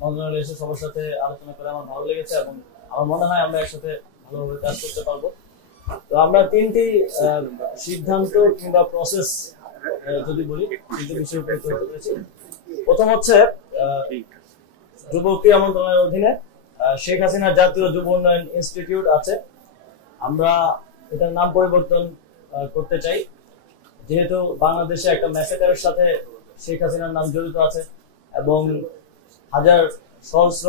মন্ত্রণালয়ে এসে সবার সাথে আলোচনা করে আমার ভালো লেগেছে এবং আমার মনে হয় আমরা একসাথে ভালোভাবে কাজ করতে পারবো। তো আমরা তিনটি সিদ্ধান্ত কিংবা প্রসেস যদি বলি তিনটি বিষয়ের উপর তৈরি করেছি। প্রথম হচ্ছে যুব ক্রীড়া মন্ত্রণালয়ের অধীনে শেখ হাসিনা জাতীয় যুব উন্নয়ন ইনস্টিটিউট আছে, আমরা এটার নাম পরিবর্তন করতে চাই। যেহেতু বাংলাদেশে একটা ম্যাসেকারের সাথে শেখ হাসিনার নাম জড়িত আছে এবং হাজার সহস্র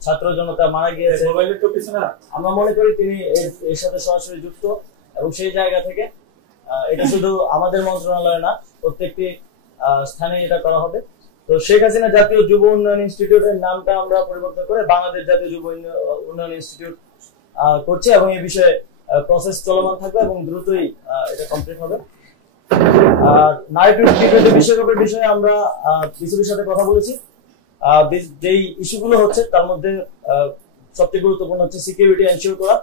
ছাত্র জনতা মারা গিয়েছে, আমরা মনে করি তিনি এর সাথে সরাসরি যুক্ত এবং সেই জায়গা থেকে এটা শুধু আমাদের মন্ত্রণালয় না, প্রত্যেকটি স্থানে এটা করা হবে। তো শেখ হাসিনা জাতীয় যুব উন্নয়ন ইনস্টিটিউটের নামটা আমরা পরিবর্তন করে বাংলাদেশ জাতীয় যুব উন্নয়ন ইনস্টিটিউট করছি এবং এই বিষয়ে প্রসেস চলমান থাকবে এবং দ্রুতই এটা কমপ্লিট হবে। আর নারী টি-20 বিশ্বকাপের বিষয়ে আমরা বিসিবির সাথে কথা বলেছি। যেই ইস্যুগুলো হচ্ছে তার মধ্যে সবচেয়ে গুরুত্বপূর্ণ হচ্ছে সিকিউরিটি এনশিওর করা।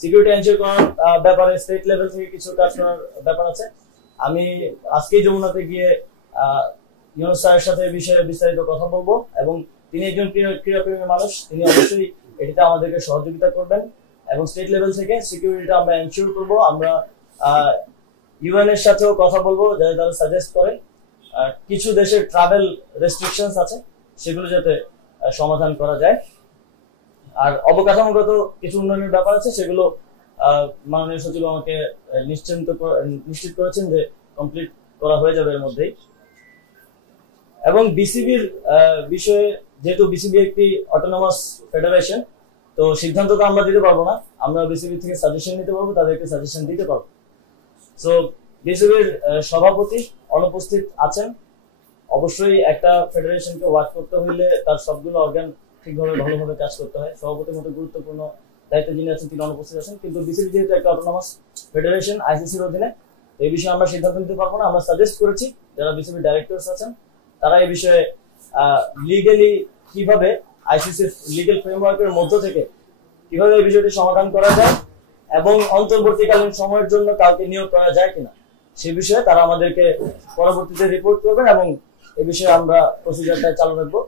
সিকিউরিটি এনশিওর করার ব্যাপারে স্টেট লেভেল থেকে কিছু কাজ করার ব্যাপার আছে। আমি আজকেই যমুনাতে গিয়ে ইউনুস স্যারের সাথে এই বিষয়ে বিস্তারিত কথা বলবো এবং তিনি একজন ক্রীড়াপ্রেমী মানুষ, তিনি অবশ্যই এটাতে আমাদেরকে সহযোগিতা করবেন এবং স্টেট লেভেল থেকে সিকিউরিটিটা আমরা এনশিওর করবো। আমরা ইউএন এর সাথেও কথা বলবো যাতে তারা সাজেস্ট করে কিছু দেশের ট্রাভেল রেস্ট্রিকশনস আছে সেগুলো যাতে সমাধান করা যায়। আর অবকাঠামোগত কিছু উন্নয়নের ব্যাপার আছে, সেগুলো মাননীয় সচিব আমাকে নিশ্চিত করেছেন যে কমপ্লিট করা হয়ে যাবে এর মধ্যেই। এবং বিসিবির বিষয়ে, যেহেতু বিসিবি একটি অটোনমাস ফেডারেশন, তো সিদ্ধান্ত তো আমরা দিতে পারবো না, আমরা বিসিবি থেকে সাজেশন নিতে পারবো, তাদেরকে সাজেশন দিতে পারবো। সো বিসিবির সভাপতি অনুপস্থিত আছেন। অবশ্যই একটা ফেডারেশনকে ওয়ার্ক করতে হইলে তার সবগুলো অর্গান ঠিকভাবে ভালোভাবে কাজ করতে হয়। সভাপতির মতো গুরুত্বপূর্ণ দায়িত্বে যিনি আছেন তিনি অনুপস্থিত আছেন, কিন্তু বিসিবি যেহেতু একটা অটোনমাস ফেডারেশন আইসিসির অধীনে, এই বিষয়ে আমরা সিদ্ধান্ত নিতে পারবো না। আমরা সাজেস্ট করেছি যারা বিসিবি ডাইরেক্টরস আছেন তারা এই বিষয়ে লিগালি কিভাবে আইসিসির লিগ্যাল ফ্রেমওয়ার্কের মধ্য থেকে কিভাবে এই বিষয়টি সমাধান করা যায় এবং অন্তর্বর্তীকালীন সময়ের জন্য কাউকে নিয়োগ করা যায় কিনা সে বিষয়ে তারা আমাদেরকে পরবর্তীতে রিপোর্ট করবেন এবং এই বিষয়ে আমরা প্রসিজারটা চালু রাখবো।